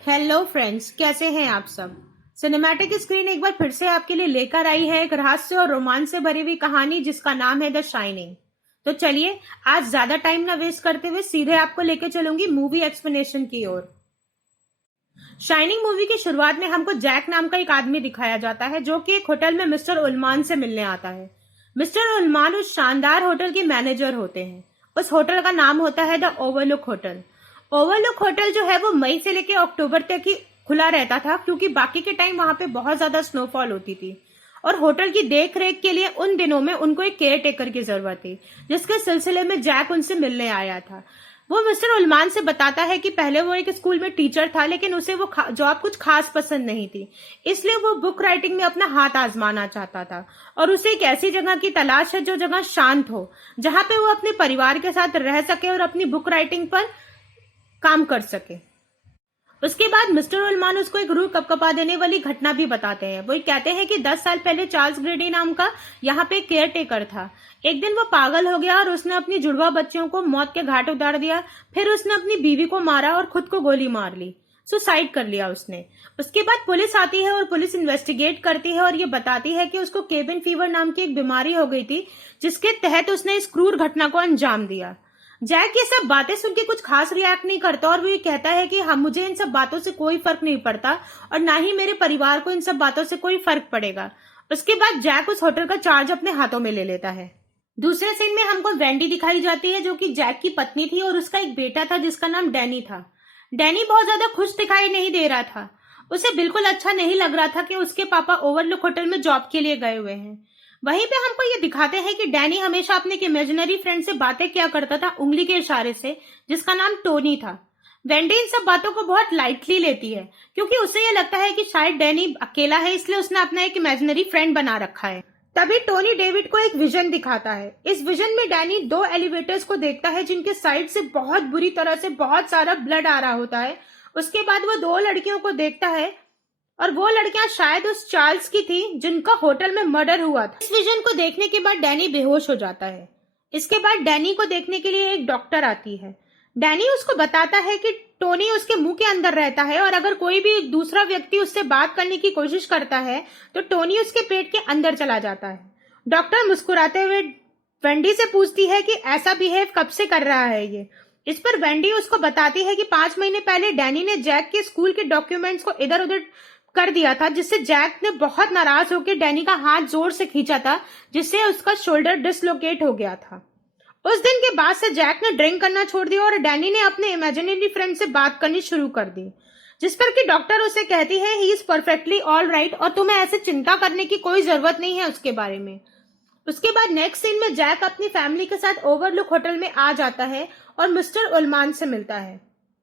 Hello friends, कैसे हैं आप सब। सिनेमैटिक स्क्रीन एक बार फिर से आपके लिए लेकर आई है एक रहस्य और रोमांच से भरी हुई कहानी जिसका नाम है द शाइनिंग। तो चलिए, आज ज्यादा टाइम ना वेस्ट करते हुए सीधे आपको लेकर चलूंगी मूवी एक्सप्लेनेशन की ओर। शाइनिंग मूवी की शुरुआत में हमको जैक नाम का एक आदमी दिखाया जाता है जो कि एक होटल में मिस्टर उलमान से मिलने आता है। मिस्टर उलमान उस शानदार होटल के मैनेजर होते हैं। उस होटल का नाम होता है the overlook hotel. Overlook hotel जो है वो मई से लेकर अक्टूबर तक ही खुला रहता था, क्योंकि बाकी के टाइम वहां पे बहुत ज्यादा स्नोफॉल होती थी और होटल की देख रेख के लिए उन दिनों में उनको एक केयर टेकर की जरूरत थी, जिसके सिलसिले में जैक उनसे मिलने आया था। वो मिस्टर उलमान से बताता है कि पहले वो एक स्कूल में टीचर था, लेकिन उसे वो जॉब कुछ खास पसंद नहीं थी, इसलिए वो बुक राइटिंग में अपना हाथ आजमाना चाहता था और उसे एक ऐसी जगह की तलाश है जो जगह शांत हो, जहां पे वो अपने परिवार के साथ रह सके और अपनी बुक राइटिंग पर काम कर सके। उसके बाद मिस्टर उलमान उसको एक रूह कपकपा देने वाली घटना भी बताते हैं। वो कहते हैं कि 10 साल पहले चार्ल्स ग्रेडी नाम का यहाँ पे केयर टेकर था। एक दिन वो पागल हो गया और उसने अपनी जुड़वा बच्चियों को मौत के घाट उतार दिया। फिर उसने अपनी बीवी को मारा और खुद को गोली मार ली, सुसाइड कर लिया उसने। उसके बाद पुलिस आती है और पुलिस इन्वेस्टिगेट करती है और ये बताती है कि उसको केबिन फीवर नाम की एक बीमारी हो गई थी, जिसके तहत उसने इस क्रूर घटना को अंजाम दिया। जैक ये सब बातें सुन के कुछ खास रिएक्ट नहीं करता और वो ये कहता है कि हम मुझे इन सब बातों से कोई फर्क नहीं पड़ता और ना ही मेरे परिवार को इन सब बातों से कोई फर्क पड़ेगा। उसके बाद जैक उस होटल का चार्ज अपने हाथों में ले लेता है। दूसरे सीन में हमको वेंडी दिखाई जाती है जो कि जैक की पत्नी थी और उसका एक बेटा था जिसका नाम डैनी था। डैनी बहुत ज्यादा खुश दिखाई नहीं दे रहा था। उसे बिल्कुल अच्छा नहीं लग रहा था कि उसके पापा ओवरलुक होटल में जॉब के लिए गए हुए हैं। वहीं पे हमको ये दिखाते हैं कि डैनी हमेशा अपने एक इमेजिनरी फ्रेंड से बातें किया करता था उंगली के इशारे से, जिसका नाम टोनी था। वेंडी इन सब बातों को बहुत लाइटली लेती है क्योंकि उसे ये लगता है कि शायद डैनी अकेला है, इसलिए उसने अपना एक इमेजिनरी फ्रेंड बना रखा है। तभी टोनी डेविड को एक विजन दिखाता है। इस विजन में डैनी 2 एलिवेटर्स को देखता है जिनके साइड से बहुत बुरी तरह से बहुत सारा ब्लड आ रहा होता है। उसके बाद वो 2 लड़कियों को देखता है और वो लड़कियां शायद उस चार्ल्स की थी जिनका होटल में मर्डर हुआ था। इस विजन को देखने के बाद डैनी बेहोश हो जाता है। इसके बाद डैनी को देखने के लिए एक डॉक्टर आती है। डैनी उसको बताता है कि टोनी उसके मुंह के अंदर रहता है और अगर कोई भी दूसरा व्यक्ति उससे बात करने की कोशिश करता है तो टोनी उसके पेट के अंदर चला जाता है। डॉक्टर मुस्कुराते हुए वेंडी से पूछती है कि ऐसा बिहेव कब से कर रहा है ये। इस पर वेंडी उसको बताती है कि 5 महीने पहले डैनी ने जैक के स्कूल के डॉक्यूमेंट्स को इधर उधर कर दिया था, जिससे जैक ने बहुत नाराज होकर डैनी का हाथ जोर से खींचा था, जिससे उसका शोल्डर डिसलोकेट हो गया था। उस दिन के बाद से जैक ने ड्रिंक करना छोड़ दिया और डैनी ने अपने इमेजिनरी फ्रेंड से बात करनी शुरू कर दी, जिस पर कि डॉक्टर उसे कहती है he is perfectly all right और तुम्हें ऐसे चिंता करने की कोई जरूरत नहीं है उसके बारे में। उसके बाद नेक्स्ट सीन में जैक अपनी फैमिली के साथ ओवरलुक होटल में आ जाता है और मिस्टर उलमान से मिलता है।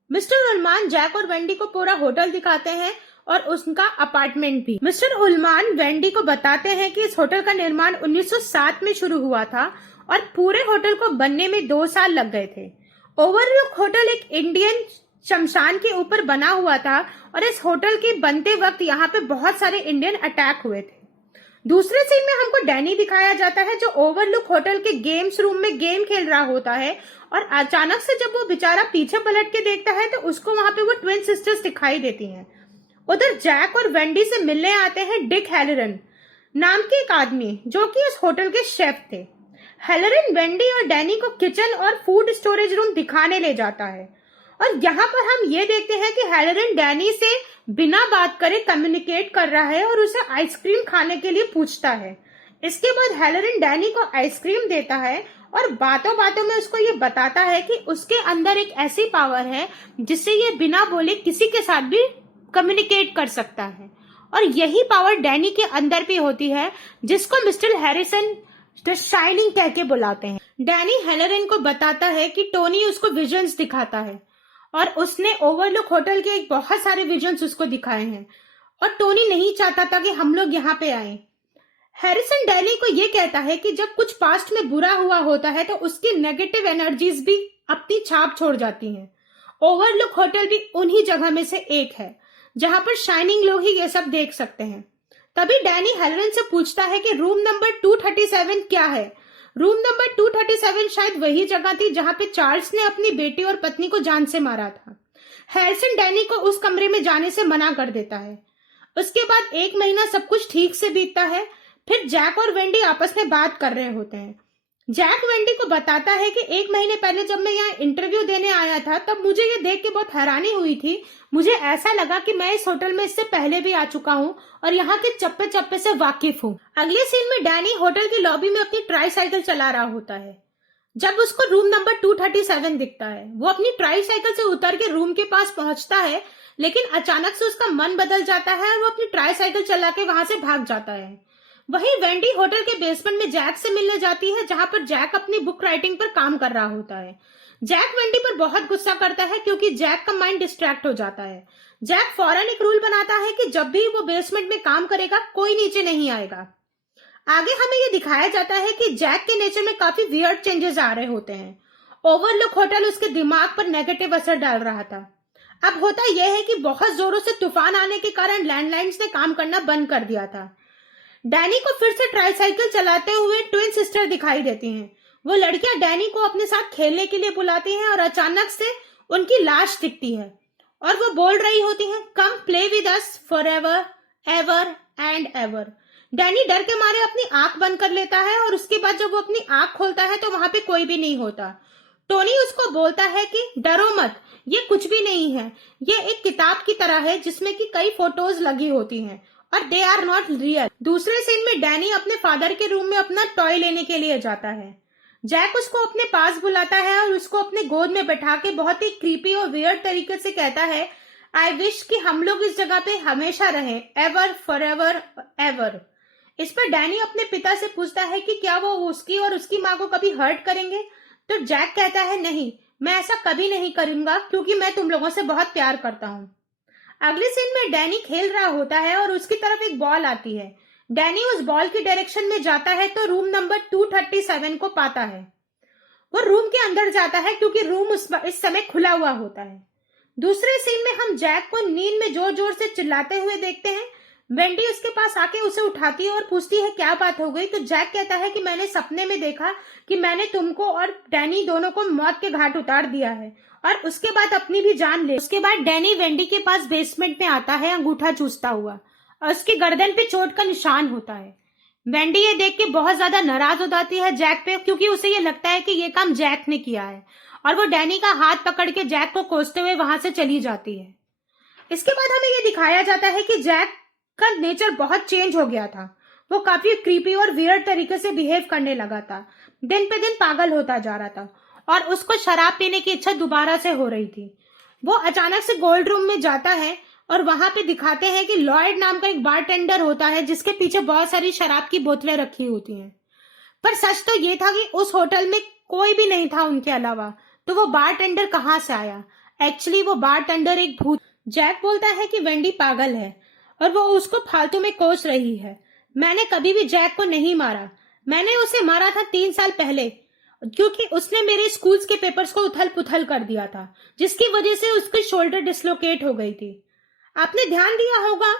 मिस्टर उलमान जैक और वेंडी को पूरा होटल दिखाते हैं और उसका अपार्टमेंट भी। मिस्टर उलमान वेंडी को बताते हैं कि इस होटल का निर्माण 1907 में शुरू हुआ था और पूरे होटल को बनने में 2 साल लग गए थे। ओवरलुक होटल एक इंडियन शमशान के ऊपर बना हुआ था और इस होटल के बनते वक्त यहाँ पे बहुत सारे इंडियन अटैक हुए थे। दूसरे सीन में हमको डैनी दिखाया जाता है जो ओवरलुक होटल के गेम्स रूम में गेम खेल रहा होता है और अचानक से जब वो बेचारा पीछे पलट के देखता है तो उसको वहां पे वो ट्विन सिस्टर्स दिखाई देती हैं। उधर जैक और वेंडी से मिलने आते हैं डिक हैलरन नाम के एक आदमी जो कि उस होटल के शेफ थे। हैलरन वेंडी और डैनी को किचन और फूड स्टोरेज रूम दिखाने ले जाता है और यहाँ पर हम ये देखते हैं कि हैलरन डैनी से बिना बात करे कम्युनिकेट कर रहा है और उसे आइसक्रीम खाने के लिए पूछता है। इसके बाद हैलरन डैनी को आइसक्रीम देता है और बातों बातों में उसको ये बताता है कि उसके अंदर एक ऐसी पावर है जिससे ये बिना बोले किसी के साथ भी कम्युनिकेट कर सकता है और यही पावर डैनी के अंदर भी होती है, जिसको मिस्टर हैरिसन द शाइनिंग कह के बुलाते हैं। डैनी हैलरन को बताता है कि टोनी उसको विजन्स दिखाता है और उसने ओवरलुक होटल के एक बहुत सारे विजन्स उसको दिखाए हैं और टोनी नहीं चाहता था कि हम लोग यहाँ पे आए। हैरिसन डैनी को ये कहता है कि जब कुछ पास्ट में बुरा हुआ होता है तो उसकी नेगेटिव एनर्जीज भी अपनी छाप छोड़ जाती हैं। ओवरलुक होटल भी उन्हीं जगह में से एक है जहां पर शाइनिंग लोग ही ये सब देख सकते हैं। तभी डैनी हैलरन से पूछता है कि रूम नंबर 237 क्या है। रूम नंबर 237 शायद वही जगह थी जहां पे चार्ल्स ने अपनी बेटी और पत्नी को जान से मारा था। हैरिसन डैनी को उस कमरे में जाने से मना कर देता है। उसके बाद 1 महीना सब कुछ ठीक से बीतता है। फिर जैक और वेंडी आपस में बात कर रहे होते हैं। जैक वेंडी को बताता है कि 1 महीने पहले जब मैं यहाँ इंटरव्यू देने आया था तब मुझे ये देख के बहुत हैरानी हुई थी। मुझे ऐसा लगा कि मैं इस होटल में इससे पहले भी आ चुका हूँ और यहाँ के चप्पे चप्पे से वाकिफ हूँ। अगले सीन में डैनी होटल की लॉबी में अपनी ट्राईसाइकिल चला रहा होता है जब उसको रूम नंबर 237 दिखता है। वो अपनी ट्राईसाइकिल से उतर के रूम के पास पहुंचता है, लेकिन अचानक से उसका मन बदल जाता है और वो अपनी ट्राईसाइकिल चला के वहां से भाग जाता है। वहीं वेंडी होटल के बेसमेंट में जैक से मिलने जाती है, जहां पर जैक अपनी बुक राइटिंग पर काम कर रहा होता है। जैक वेंडी पर बहुत गुस्सा करता है क्योंकि जैक का माइंड डिस्ट्रैक्ट हो जाता है। जैक फौरन एक रूल बनाता है कि जब भी वो बेसमेंट में काम करेगा कोई नीचे नहीं आएगा। आगे हमें ये दिखाया जाता है कि जैक के नेचर में काफी वियर्ड चेंजेस आ रहे होते हैं। ओवरलुक होटल उसके दिमाग पर नेगेटिव असर डाल रहा था। अब होता यह है कि बहुत जोरों से तूफान आने के कारण लैंडलाइंस ने काम करना बंद कर दिया था। डैनी को फिर से ट्राईसाइकिल चलाते हुए ट्विन सिस्टर दिखाई देती हैं। वो लड़कियां डैनी को अपने साथ खेलने के लिए बुलाती हैं और अचानक से उनकी लाश दिखती है और वो बोल रही होती हैं, come play with us forever, ever and ever. Danny डर के मारे अपनी आंख बंद कर लेता है और उसके बाद जब वो अपनी आंख खोलता है तो वहां पे कोई भी नहीं होता। टोनी उसको बोलता है कि डरो मत, ये कुछ भी नहीं है, ये एक किताब की तरह है जिसमें कि कई फोटोज लगी होती हैं और दे आर नॉट रियल। दूसरे सीन में डैनी अपने फादर के रूम में अपना टॉय लेने के लिए जाता है। जैक उसको अपने पास बुलाता है और उसको अपने गोद में बैठा के बहुत ही क्रीपी और वियर्ड तरीके से कहता है, आई विश कि हम लोग इस जगह पे हमेशा रहें, एवर फॉरएवर एवर। इस पर डैनी अपने पिता से पूछता है कि क्या वो उसकी और उसकी माँ को कभी हर्ट करेंगे। तो जैक कहता है, नहीं, मैं ऐसा कभी नहीं करूंगा क्योंकि मैं तुम लोगों से बहुत प्यार करता हूँ। अगले सीन में डैनी खेल रहा होता है और उसकी तरफ एक बॉल आती है। डैनी उस बॉल की डायरेक्शन में जाता है तो रूम नंबर 237 को पाता है। वो रूम के अंदर जाता है क्योंकि रूम इस समय खुला हुआ होता है। दूसरे सीन में हम जैक को नींद में जोर जोर से चिल्लाते हुए देखते हैं। वेंडी उसके पास आके उसे उठाती है और पूछती है क्या बात हो गई। तो जैक कहता है कि मैंने सपने में देखा कि मैंने तुमको और डैनी दोनों को मौत के घाट उतार दिया है और उसके बाद अपनी भी जान ले। उसके बाद डैनी वेंडी के पास बेसमेंट में आता है अंगूठा चूसता हुआ और उसकी गर्दन पे चोट का निशान होता है। वेंडी ये देख के बहुत ज्यादा नाराज हो जाती है जैक पे, क्योंकि उसे ये लगता है कि ये काम जैक ने किया है और वो डैनी का हाथ पकड़ के जैक को कोसते हुए वहां से चली जाती है। इसके बाद हमें ये दिखाया जाता है कि जैक का नेचर बहुत चेंज हो गया था। वो काफी क्रीपी और वियर्ड तरीके से बिहेव करने लगा था। दिन पे दिन पागल होता जा रहा था और उसको शराब पीने की इच्छा दोबारा से हो रही थी। वो अचानक से गोल्ड रूम में जाता है और वहां पे दिखाते हैं कि लॉयड नाम का एक बारटेंडर होता है जिसके पीछे बहुत सारी शराब की बोतलें रखी होती हैं। पर सच तो ये था कि उस होटल में कोई भी नहीं था उनके अलावा। तो वो बारटेंडर कहाँ से आया? एक्चुअली वो बारटेंडर एक भूत। जैक बोलता है कि वेंडी पागल है और वो उसको फालतू में कोस रही है। मैंने कभी भी जैक को नहीं मारा। मैंने उसे मारा था 3 साल पहले क्योंकि उसने मेरे स्कूल्स के पेपर्स को उथल पुथल कर दिया था, जिसकी वजह से उसकी शोल्डर डिसलोकेट हो गई थी। आपने ध्यान दिया होगा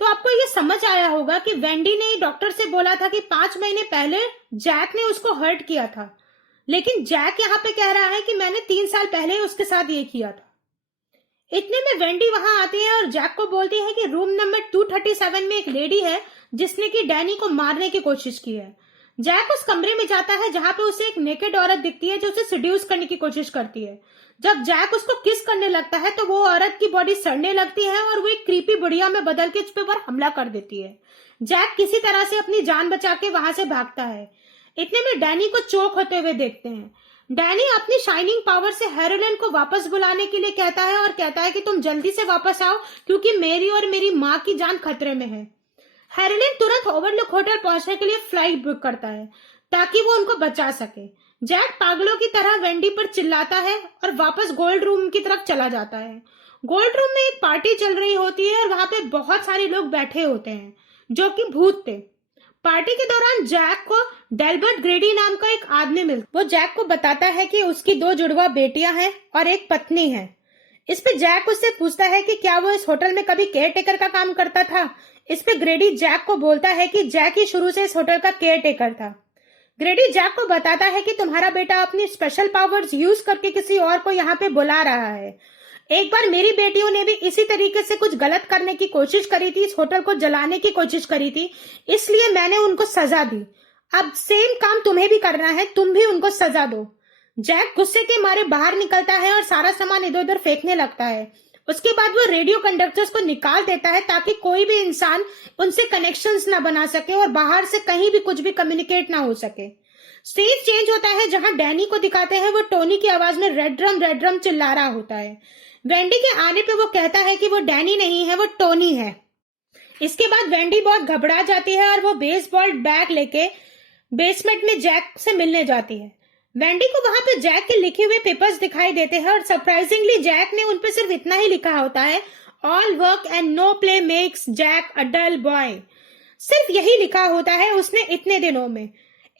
तो आपको ये समझ आया होगा कि वेंडी ने डॉक्टर से बोला था कि 5 महीने पहले जैक ने उसको हर्ट किया था, लेकिन जैक यहाँ पे कह रहा है कि मैंने 3 साल पहले उसके साथ ये किया था। इतने में वेंडी वहां आती है और जैक को बोलती है कि रूम नंबर 237 में एक लेडी है जिसने कि डैनी को मारने की कोशिश की है। जैक उस कमरे में जाता है जहां पे उसे एक नेकेड औरत दिखती है जो उसे सिड्यूस करने की कोशिश करती है। जब जैक उसको किस करने लगता है तो वो औरत की बॉडी सड़ने लगती है और वो एक क्रीपी बुढ़िया में बदल के उस पर हमला कर देती है। जैक किसी तरह से अपनी जान बचा के वहां से भागता है। इतने में डैनी को चोक होते हुए देखते हैं। डैनी अपनी शाइनिंग पावर से हेरोलिन को वापस बुलाने के लिए कहता है और कहता है कि तुम जल्दी से वापस आओ क्योंकि मेरी और मेरी माँ की जान खतरे में है। हेरोलिन तुरंत ओवरलुक होटल पहुंचने के लिए फ्लाइट बुक करता है ताकि वो उनको बचा सके। जैक पागलों की तरह वेंडी पर चिल्लाता है और वापस गोल्ड रूम की तरफ चला जाता है। गोल्ड रूम में एक पार्टी चल रही होती है और वहां पे बहुत सारे लोग बैठे होते हैं जो कि भूत थे। पार्टी के दौरान जैक को डेल्बर्ट ग्रेडी नाम का एक आदमी मिलता। वो जैक को बताता है कि उसकी 2 जुड़वा बेटियां हैं और एक पत्नी है। इस पे जैक उससे पूछता है कि क्या वो इस होटल में कभी केयर टेकर का काम करता था। इस पे ग्रेडी जैक को बोलता है कि जैक ही शुरू से इस होटल का केयर टेकर था। ग्रेडी जैक को बताता है कि तुम्हारा बेटा अपनी स्पेशल पावर्स यूज करके किसी और को यहाँ पे बुला रहा है। एक बार मेरी बेटियों ने भी इसी तरीके से कुछ गलत करने की कोशिश करी थी, इस होटल को जलाने की कोशिश करी थी, इसलिए मैंने उनको सजा दी। अब सेम काम तुम्हें भी करना है, तुम भी उनको सजा दो। जैक गुस्से के मारे बाहर निकलता है और सारा सामान इधर उधर फेंकने लगता है। उसके बाद वो रेडियो कंडक्टर्स को निकाल देता है ताकि कोई भी इंसान उनसे कनेक्शंस ना बना सके और बाहर से कहीं भी कुछ भी कम्युनिकेट ना हो सके। सीन चेंज होता है, जहां डैनी को दिखाते हैं, वो टोनी की आवाज में रेड ड्रम चिल्ला रहा होता है। वेंडी के आने पे वो कहता है कि वो डैनी नहीं है, वो टोनी है। इसके बाद वेंडी बहुत घबरा जाती है और वो बेसबॉल बैग लेके बेसमेंट में जैक से मिलने जाती है। वेंडी को वहां पे जैक के लिखे हुए पेपर्स दिखाई देते हैं और सरप्राइजिंगली जैक ने उन पे सिर्फ इतना ही लिखा होता है, all work and no play makes Jack a dull boy. सिर्फ यही लिखा होता है उसने इतने दिनों में।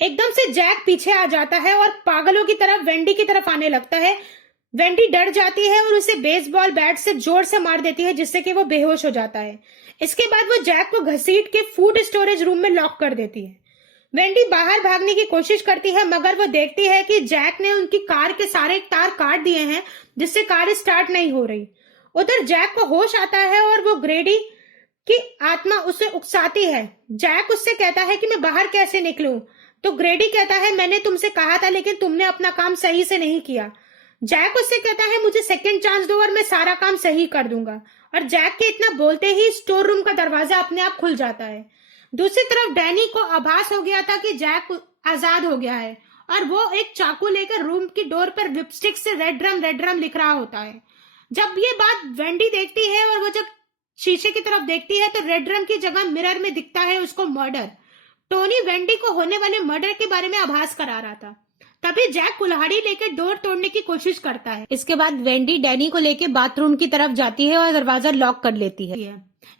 एकदम से जैक पीछे आ जाता है और पागलों की तरफ वेंडी की तरफ आने लगता है। वेंडी डर जाती है और उसे बेसबॉल बैट से जोर से मार देती है, जिससे कि वो बेहोश हो जाता है। इसके बाद वो जैक को घसीट के फूड स्टोरेज रूम में लॉक कर देती है। वेंडी बाहर भागने की कोशिश करती है, मगर वो देखती है कि जैक ने उनकी कार के सारे तार काट दिए हैं, जिससे कार स्टार्ट नहीं हो रही। उधर जैक को होश आता है और वो ग्रेडी की आत्मा उसे उकसाती है। जैक उससे कहता है कि मैं बाहर कैसे निकलूं, तो ग्रेडी कहता है मैंने तुमसे कहा था लेकिन तुमने अपना काम सही से नहीं किया। जैक उससे कहता है मुझे सेकंड चांस दो और मैं सारा काम सही कर दूंगा। और जैक के इतना बोलते ही स्टोर रूम का दरवाजा अपने आप खुल जाता है। दूसरी तरफ डैनी को आभास हो गया था कि जैक आजाद हो गया है और वो एक चाकू लेकर रूम की डोर पर लिपस्टिक से रेड ड्रम लिख रहा होता है। जब ये बात वेंडी देखती है और वो जब शीशे की तरफ देखती है तो रेड ड्रम की जगह मिरर में दिखता है उसको मर्डर। टोनी वेंडी को होने वाले मर्डर के बारे में आभास करा रहा था। तभी जैक कुल्हाड़ी लेकर डोर तोड़ने की कोशिश करता है। इसके बाद वेंडी डैनी को लेकर बाथरूम की तरफ जाती है और दरवाजा लॉक कर लेती है,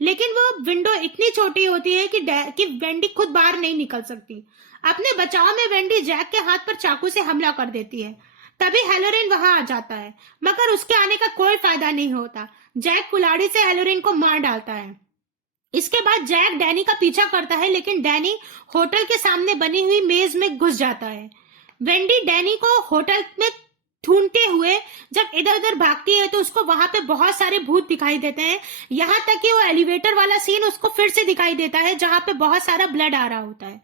लेकिन वो विंडो इतनी छोटी होती है कि वेंडी खुद बाहर नहीं निकल सकती। अपने बचाव में वेंडी जैक के हाथ पर चाकू से हमला कर देती है। तभी हेलोरिन वहां आ जाता है, मगर उसके आने का कोई फायदा नहीं होता। जैक कुल्हाड़ी से हेलोरिन को मार डालता है। इसके बाद जैक डैनी का पीछा करता है, लेकिन डैनी होटल के सामने बनी हुई मेज में घुस जाता है। वेंडी डैनी को होटल में ढूंढते हुए जब इधर उधर भागती है तो उसको वहां पे बहुत सारे भूत दिखाई देते हैं। यहाँ तक कि वो एलिवेटर वाला सीन उसको फिर से दिखाई देता है, जहां पे बहुत सारा ब्लड आ रहा होता है।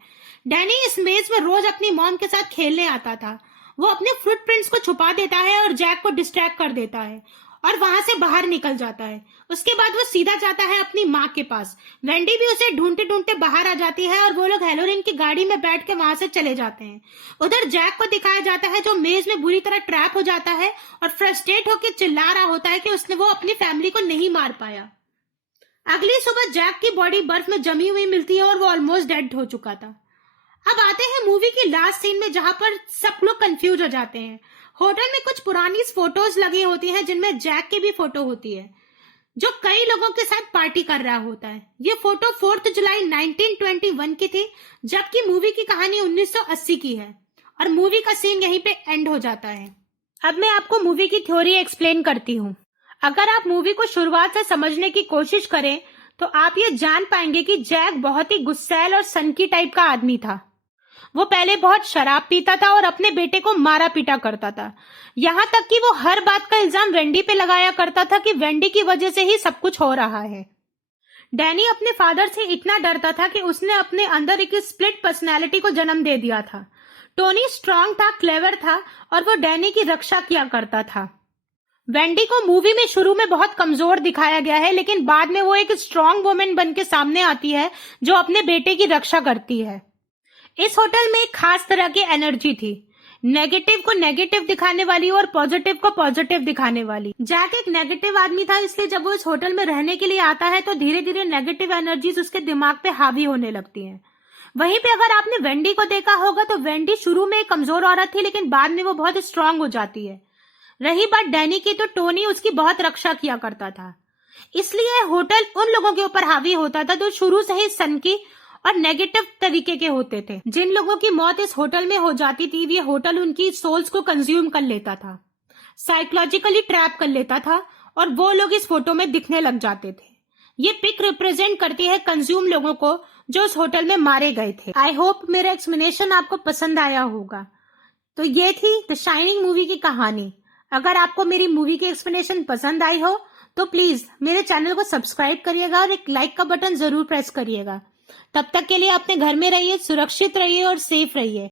डैनी इस मेज में रोज अपनी मॉम के साथ खेलने आता था। वो अपने फुटप्रिंट्स को छुपा देता है और जैक को डिस्ट्रैक्ट कर देता है और वहां से बाहर निकल जाता है। उसके बाद वो सीधा जाता है अपनी माँ के पास। वेंडी भी उसे ढूंढते ढूंढते बाहर आ जाती है और वो लोग हेलोरिन की गाड़ी में बैठ के वहां से चले जाते हैं। उधर जैक को दिखाया जाता है जो मेज में बुरी तरह ट्रैप हो जाता है और फ्रस्ट्रेट होकर चिल्ला रहा होता है कि उसने वो अपनी फैमिली को नहीं मार पाया। अगली सुबह जैक की बॉडी बर्फ में जमी हुई मिलती है और वो ऑलमोस्ट डेड हो चुका था। अब आते हैं मूवी की लास्ट सीन में, जहां पर सब लोग कंफ्यूज हो जाते हैं। होटल में कुछ पुरानी फोटोज लगी होती हैं जिनमें जैक की भी फोटो होती है, जो कई लोगों के साथ पार्टी कर रहा होता है। ये फोटो 4 जुलाई 1921 की थी, जबकि मूवी की कहानी 1980 की है और मूवी का सीन यहीं पे एंड हो जाता है। अब मैं आपको मूवी की थ्योरी एक्सप्लेन करती हूँ। अगर आप मूवी को शुरुआत से समझने की कोशिश करें तो आप ये जान पाएंगे कि जैक बहुत ही गुस्सैल और सनकी टाइप का आदमी था। वो पहले बहुत शराब पीता था और अपने बेटे को मारा पीटा करता था। यहाँ तक कि वो हर बात का इल्जाम वेंडी पे लगाया करता था कि वेंडी की वजह से ही सब कुछ हो रहा है। डैनी अपने फादर से इतना डरता था कि उसने अपने अंदर एक स्प्लिट पर्सनैलिटी को जन्म दे दिया था। टोनी स्ट्रांग था, क्लेवर था और वो डैनी की रक्षा किया करता था। वेंडी को मूवी में शुरू में बहुत कमजोर दिखाया गया है, लेकिन बाद में वो एक स्ट्रांग वुमेन बन के सामने आती है जो अपने बेटे की रक्षा करती है। इस होटल में एक खास तरह की एनर्जी थी, नेगेटिव को नेगेटिव दिखाने वाली और पॉजिटिव को पॉजिटिव दिखाने वाली। जैक एक नेगेटिव आदमी था, इसलिए जब वो इस होटल में रहने के लिए आता है तो धीरे धीरे नेगेटिव एनर्जीज उसके दिमाग पे हावी होने लगती हैं। वहीं पे अगर आपने वेंडी को देखा होगा तो वेंडी शुरू में एक कमजोर औरत थी, लेकिन बाद में वो बहुत स्ट्रांग हो जाती है। रही बात डैनी की, तो टोनी उसकी बहुत रक्षा किया करता था, इसलिए होटल उन लोगों के ऊपर हावी होता था जो शुरू से ही सनकी और नेगेटिव तरीके के होते थे। जिन लोगों की मौत इस होटल में हो जाती थी, ये होटल उनकी सोल्स को कंज्यूम कर लेता था, साइकोलॉजिकली ट्रैप कर लेता था और वो लोग इस फोटो में दिखने लग जाते थे। ये पिक रिप्रेजेंट करती है कंज्यूम लोगों को जो उस होटल में मारे गए थे। आई होप मेरा एक्सप्लेनेशन आपको पसंद आया होगा। तो ये थी द शाइनिंग मूवी की कहानी। अगर आपको मेरी मूवी की एक्सप्लेनेशन पसंद आई हो तो प्लीज मेरे चैनल को सब्सक्राइब करिएगा और एक लाइक का बटन जरूर प्रेस करिएगा। तब तक के लिए अपने घर में रहिए, सुरक्षित रहिए और सेफ रहिए।